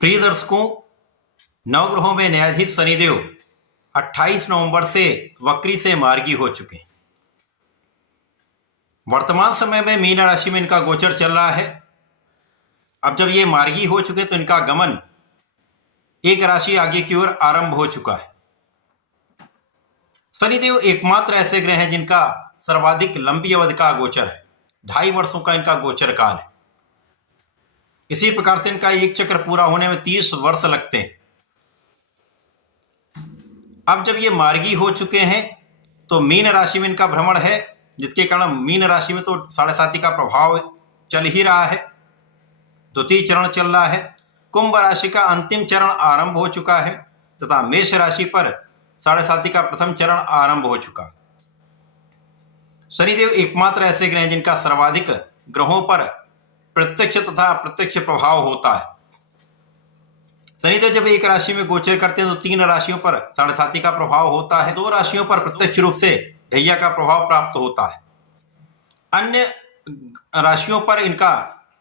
प्रिय दर्शकों, नवग्रहों में न्यायाधीश शनिदेव 28 नवंबर से वक्री से मार्गी हो चुके हैं। वर्तमान समय में मीन राशि में इनका गोचर चल रहा है। अब जब ये मार्गी हो चुके तो इनका गमन एक राशि आगे की ओर आरंभ हो चुका है। शनिदेव एकमात्र ऐसे ग्रह हैं जिनका सर्वाधिक लंबी अवधि का गोचर है। 2.5 वर्षों का इनका गोचर काल है। इसी प्रकार से इनका एक चक्र पूरा होने में 30 वर्ष लगते हैं। अब जब ये मार्गी हो चुके हैं तो मीन राशि में इनका भ्रमण है, जिसके कारण मीन राशि में तो 7.5 का प्रभाव चल ही रहा है। द्वितीय चरण चल रहा है। कुंभ राशि का अंतिम चरण आरंभ हो चुका है तथा मेष राशि पर 7.5 का प्रथम चरण आरंभ हो चुका। शनिदेव एकमात्र ऐसे ग्रह जिनका सर्वाधिक ग्रहों पर प्रत्यक्ष तथा अप्रत्यक्ष प्रभाव होता है। शनिदेव जब एक राशि में गोचर करते हैं तो 3 राशियों पर 7.5 का प्रभाव होता है। 2 राशियों पर प्रत्यक्ष रूप से ढैया का प्रभाव प्राप्त होता है। अन्य राशियों पर इनका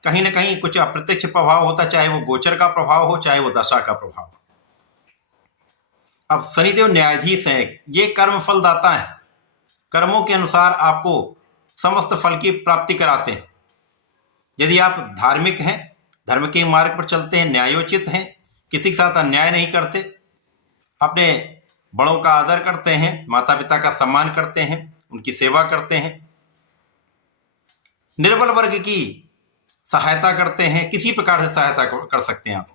कहीं न कहीं कुछ अप्रत्यक्ष प्रभाव होता है, चाहे वो गोचर का प्रभाव हो चाहे वो दशा का प्रभाव हो। अब शनिदेव न्यायाधीश हैं, ये कर्म फलदाता है। कर्मों के अनुसार आपको समस्त फल की प्राप्ति कराते हैं। यदि आप धार्मिक हैं, धर्म के मार्ग पर चलते हैं, न्यायोचित हैं, किसी के साथ अन्याय नहीं करते, अपने बड़ों का आदर करते हैं, माता पिता का सम्मान करते हैं, उनकी सेवा करते हैं, निर्बल वर्ग की सहायता करते हैं, किसी प्रकार से सहायता कर सकते हैं आप,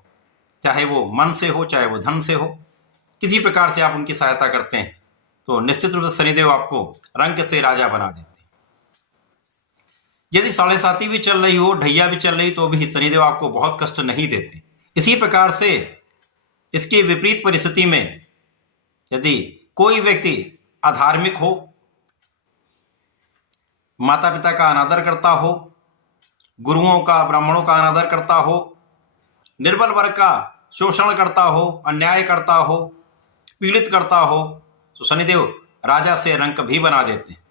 चाहे वो मन से हो चाहे वो धन से हो, किसी प्रकार से आप उनकी सहायता करते हैं तो निश्चित रूप से शनिदेव आपको रंग से राजा बना देते हैं। यदि 7.5 भी चल रही हो, ढैया भी चल रही तो भी शनिदेव आपको बहुत कष्ट नहीं देते। इसी प्रकार से इसकी विपरीत परिस्थिति में यदि कोई व्यक्ति अधार्मिक हो, माता पिता का अनादर करता हो, गुरुओं का ब्राह्मणों का अनादर करता हो, निर्बल वर्ग का शोषण करता हो, अन्याय करता हो, पीड़ित करता हो, तो शनिदेव राजा से रंक भी बना देते हैं,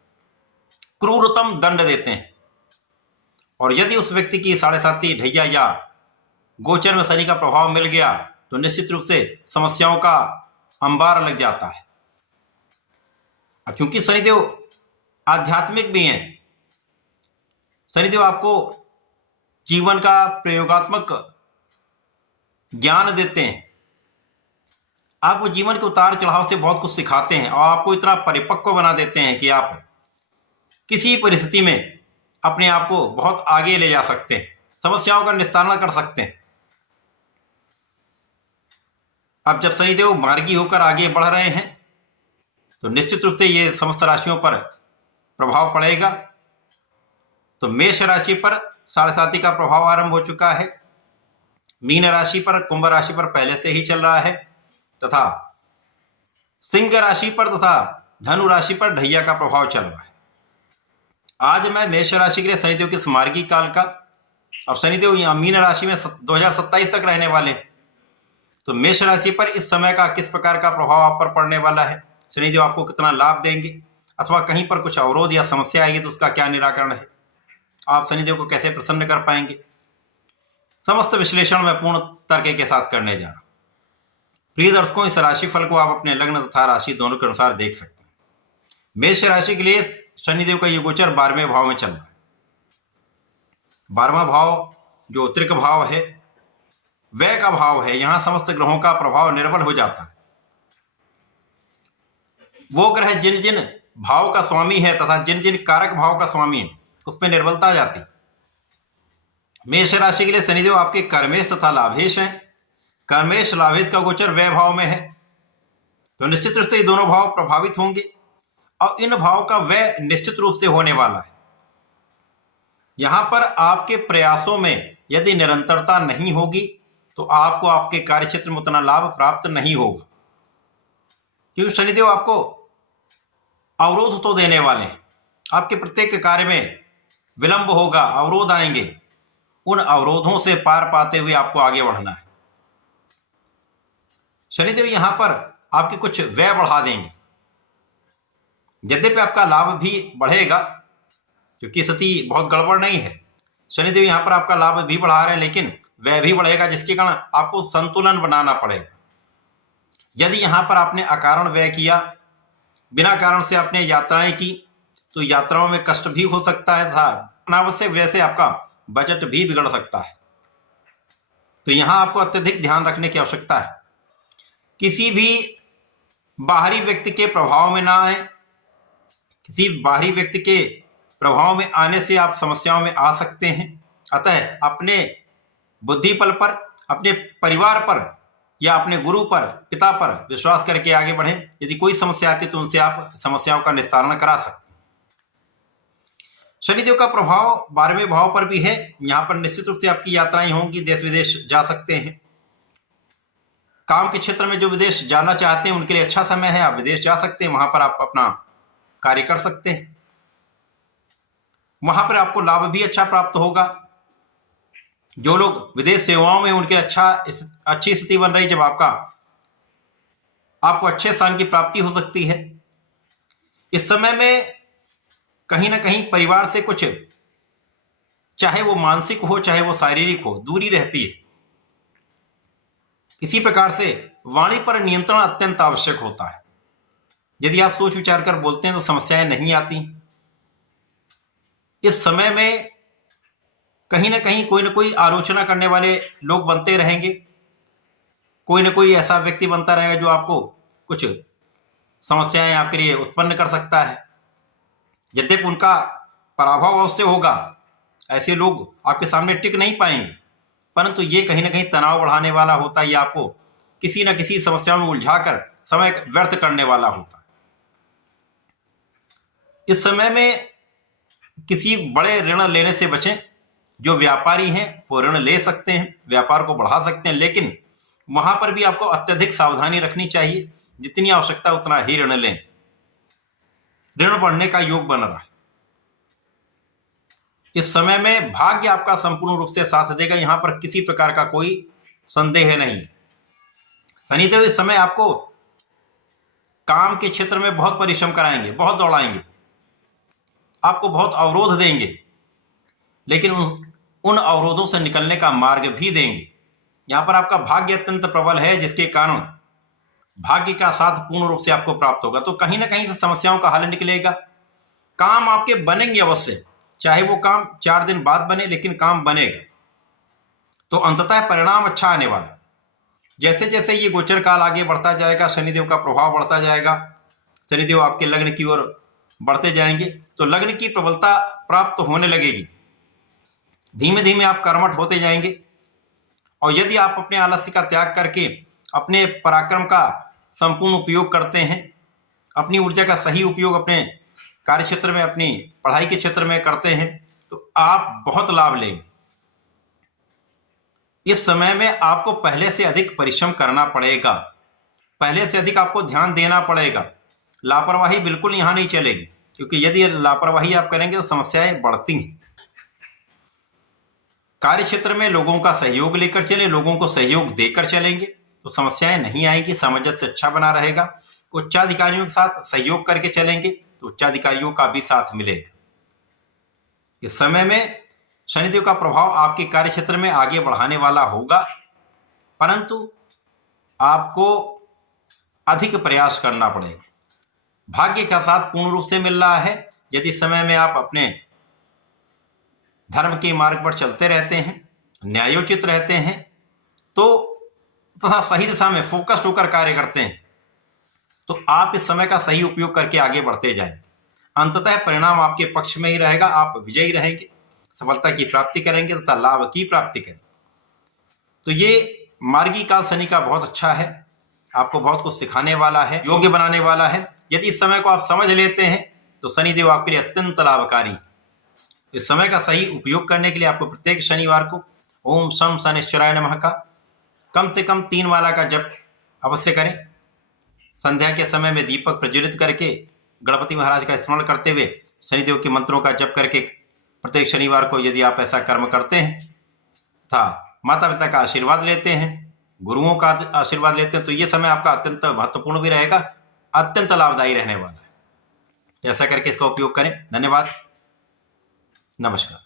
क्रूरतम दंड देते हैं। और यदि उस व्यक्ति की 7.5 ढैया या गोचर में शनि का प्रभाव मिल गया तो निश्चित रूप से समस्याओं का अंबार लग जाता है। अब क्योंकि शनिदेव आध्यात्मिक भी हैं, शनिदेव आपको जीवन का प्रयोगात्मक ज्ञान देते हैं, आपको जीवन के उतार चढ़ाव से बहुत कुछ सिखाते हैं और आपको इतना परिपक्व बना देते हैं कि आप किसी परिस्थिति में अपने आप को बहुत आगे ले जा सकते हैं, समस्याओं का निस्तारण कर सकते हैं। अब जब शनिदेव मार्गी होकर आगे बढ़ रहे हैं तो निश्चित रूप से ये समस्त राशियों पर प्रभाव पड़ेगा। तो मेष राशि पर 7.5 का प्रभाव आरंभ हो चुका है। मीन राशि पर, कुंभ राशि पर पहले से ही चल रहा है तथा सिंह राशि पर तथा धनु राशि पर ढैया का प्रभाव चल रहा है। आज मैं मेष राशि के लिए शनिदेव के स्मार्गी काल का, अब शनिदेव मीन राशि में 2027 तक रहने वाले, तो मेष राशि पर इस समय का किस प्रकार का प्रभाव आप पर पड़ने वाला है, शनिदेव आपको कितना लाभ देंगे, अथवा कहीं पर कुछ अवरोध या समस्या आएगी तो उसका क्या निराकरण है, आप शनिदेव को कैसे प्रसन्न कर पाएंगे, समस्त विश्लेषण मैं पूर्ण तर्क के साथ करने जा रहा हूं। प्रिय दर्शकों, इस राशिफल को आप अपने लग्न तथा राशि दोनों के अनुसार देख सकते हैं। मेष राशि के लिए शनिदेव का ये गोचर 12वें भाव में चल रहा है। 12वां भाव जो त्रिक भाव है, व्यय का भाव है, यहां समस्त ग्रहों का प्रभाव निर्बल हो जाता है। वो ग्रह जिन जिन भाव का स्वामी है तथा जिन जिन कारक भाव का स्वामी है उसमें निर्बलता आ जाती। मेष राशि के लिए शनिदेव आपके कर्मेश तथा लाभेश हैं। कर्मेश लाभेश का गोचर व्यय भाव में है तो निश्चित रूप से ये दोनों भाव प्रभावित होंगे और इन भाव का व्यय निश्चित रूप से होने वाला है। यहां पर आपके प्रयासों में यदि निरंतरता नहीं होगी तो आपको आपके कार्यक्षेत्र में उतना लाभ प्राप्त नहीं होगा, क्योंकि शनिदेव आपको अवरोध तो देने वाले हैं। आपके प्रत्येक कार्य में विलंब होगा, अवरोध आएंगे, उन अवरोधों से पार पाते हुए आपको आगे बढ़ना है। शनिदेव यहां पर आपके कुछ व्यय बढ़ा देंगे, यद्यपि आपका लाभ भी बढ़ेगा क्योंकि स्थिति बहुत गड़बड़ नहीं है। शनिदेव यहाँ पर आपका लाभ भी बढ़ा रहे हैं, लेकिन व्यय भी बढ़ेगा, जिसके कारण आपको संतुलन बनाना पड़ेगा। यदि यहाँ पर आपने अकारण व्यय किया, बिना कारण से आपने यात्राएं की, तो यात्राओं में कष्ट भी हो सकता है तथा अनावश्यक व्यय से आपका बजट भी बिगड़ सकता है। तो यहाँ आपको अत्यधिक ध्यान रखने की आवश्यकता है। किसी भी बाहरी व्यक्ति के प्रभाव में ना आए। किसी बाहरी व्यक्ति के प्रभाव में आने से आप समस्याओं में आ सकते हैं। अतः अपने बुद्धि बल पर, अपने परिवार पर या अपने गुरु पर, पिता पर विश्वास करके आगे बढ़ें। यदि कोई समस्या आती है तो उनसे आप समस्याओं का निस्तारण करा सकते हैं। शनिदेव का प्रभाव 12वें भाव पर भी है। यहां पर निश्चित रूप से आपकी यात्राएं होंगी, देश विदेश जा सकते हैं। काम के क्षेत्र में जो विदेश जाना चाहते हैं उनके लिए अच्छा समय है, आप विदेश जा सकते हैं, वहां पर आप अपना कार्य कर सकते हैं। वहां पर आपको लाभ भी अच्छा प्राप्त होगा। जो लोग विदेश सेवाओं में, उनके अच्छी स्थिति बन रही, जब आपको अच्छे स्थान की प्राप्ति हो सकती है। इस समय में कहीं ना कहीं परिवार से कुछ, चाहे वो मानसिक हो चाहे वो शारीरिक हो, दूरी रहती है। इसी प्रकार से वाणी पर नियंत्रण अत्यंत आवश्यक होता है। यदि आप सोच विचार कर बोलते हैं तो समस्याएं नहीं आती। इस समय में कहीं ना कहीं कोई ना कोई आलोचना करने वाले लोग बनते रहेंगे। कोई ना कोई ऐसा व्यक्ति बनता रहेगा जो आपको कुछ समस्याएं आपके लिए उत्पन्न कर सकता है। यद्यपि उनका पराभव अवश्य होगा, ऐसे लोग आपके सामने टिक नहीं पाएंगे, परंतु ये कहीं ना कहीं तनाव बढ़ाने वाला होता है। ये आपको किसी न किसी समस्या में उलझाकर समय व्यर्थ करने वाला होता है। इस समय में किसी बड़े ऋण लेने से बचें। जो व्यापारी हैं वो ऋण ले सकते हैं, व्यापार को बढ़ा सकते हैं, लेकिन वहां पर भी आपको अत्यधिक सावधानी रखनी चाहिए। जितनी आवश्यकता उतना ही ऋण लें। ऋण बढ़ने का योग बन रहा है। इस समय में भाग्य आपका संपूर्ण रूप से साथ देगा, यहां पर किसी प्रकार का कोई संदेह नहीं। शनिदेव इस समय आपको काम के क्षेत्र में बहुत परिश्रम कराएंगे, बहुत दौड़ाएंगे, आपको बहुत अवरोध देंगे, लेकिन उन अवरोधों से निकलने का मार्ग भी देंगे। यहां पर आपका भाग्य अत्यंत प्रबल है, जिसके कारण भाग्य का साथ पूर्ण रूप से आपको प्राप्त होगा। तो कहीं ना कहीं से समस्याओं का हल निकलेगा। काम आपके बनेंगे अवश्य, चाहे वो काम 4 दिन बाद बने, लेकिन काम बनेगा। तो अंततः परिणाम अच्छा आने वाला। जैसे जैसे ये गोचर काल आगे बढ़ता जाएगा, शनिदेव का प्रभाव बढ़ता जाएगा, शनिदेव आपके लग्न की ओर बढ़ते जाएंगे, तो लग्न की प्रबलता प्राप्त होने लगेगी। धीमे धीमे आप कर्मठ होते जाएंगे। और यदि आप अपने आलस्य का त्याग करके अपने पराक्रम का संपूर्ण उपयोग करते हैं, अपनी ऊर्जा का सही उपयोग अपने कार्य क्षेत्र में, अपनी पढ़ाई के क्षेत्र में करते हैं, तो आप बहुत लाभ लेंगे। इस समय में आपको पहले से अधिक परिश्रम करना पड़ेगा, पहले से अधिक आपको ध्यान देना पड़ेगा। लापरवाही बिल्कुल यहां नहीं चलेगी, क्योंकि यदि लापरवाही आप करेंगे तो समस्याएं बढ़ती हैं। कार्य क्षेत्र में लोगों का सहयोग लेकर चले, लोगों को सहयोग देकर चलेंगे तो समस्याएं नहीं आएगी, सामंजस्य अच्छा बना रहेगा। उच्चाधिकारियों के साथ सहयोग करके चलेंगे तो उच्चाधिकारियों का भी साथ मिलेगा। इस समय में शनिदेव का प्रभाव आपके कार्य क्षेत्र में आगे बढ़ाने वाला होगा, परंतु आपको अधिक प्रयास करना पड़ेगा। भाग्य का साथ पूर्ण रूप से मिल रहा है। यदि समय में आप अपने धर्म के मार्ग पर चलते रहते हैं, न्यायोचित रहते हैं, तो तथा सही दिशा में फोकस्ड होकर कार्य करते हैं, तो आप इस समय का सही उपयोग करके आगे बढ़ते जाएं। अंततः परिणाम आपके पक्ष में ही रहेगा, आप विजयी रहेंगे, सफलता की प्राप्ति करेंगे तथा लाभ की प्राप्ति करेंगे। तो ये मार्गी काल शनि का बहुत अच्छा है, आपको बहुत कुछ सिखाने वाला है, योग्य बनाने वाला है। यदि इस समय को आप समझ लेते हैं तो शनिदेव आपके लिए अत्यंत लाभकारी है। इस समय का सही उपयोग करने के लिए आपको प्रत्येक शनिवार को ओम शम शनिश्चराय नमः का कम से कम 3 माला का जप अवश्य करें। संध्या के समय में दीपक प्रज्वलित करके गणपति महाराज का स्मरण करते हुए शनिदेव के मंत्रों का जप करके प्रत्येक शनिवार को यदि आप ऐसा कर्म करते हैं तथा माता पिता का आशीर्वाद लेते हैं, गुरुओं का आशीर्वाद लेते हैं, तो ये समय आपका अत्यंत महत्वपूर्ण भी रहेगा, अत्यंत लाभदायी रहने वाला है। ऐसा करके इसका उपयोग करें। धन्यवाद, नमस्कार।